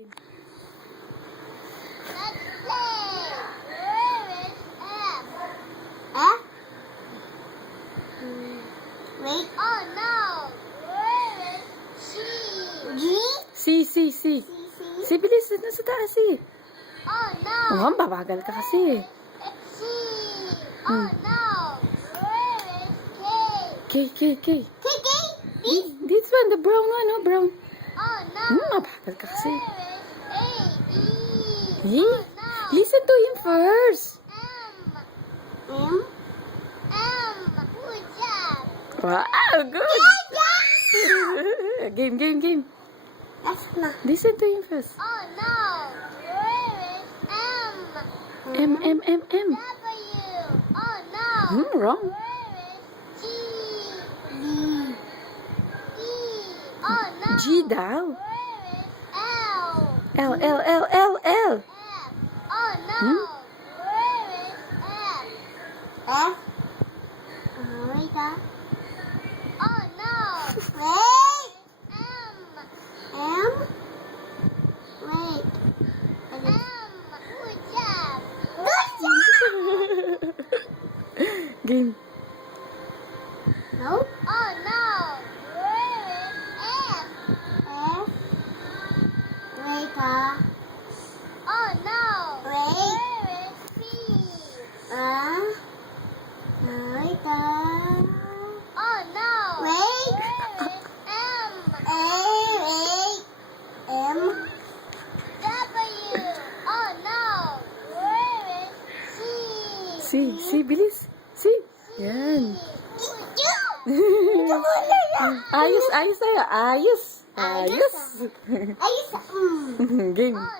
Let's play. Where is M? F? Wait. Oh no. Where is G? C. C. C, bilis. Na sa taas eh. Oh no. Oh, babagal ka kasi. C. Oh no. Where is K? K. K. This one, the brown one, oh, brown. Oh no. Mabagal ka kasi. Where is A? E. Eh, Oh no. listen to him first. M. Good job. Wow, good. Game. That's not. Listen to him first. Oh no. Where is M? M. W. Oh no. Wrong. Where is G? D. E. Oh no. G daw. Where is L? L. F. Oh no. Where is F? F. Wait. Oh no. Wait. M. Wait. M. Good job. Game. No. Oh no. Where is F? F. Wait. Oh no. Wait. Where is P? Wait. Oh no. Wait. Where is M? Wait. M. W. Oh no. Where is C? C, bilis. C. Yan. Ayos tayo. Ayos. Ayos. Game. Oh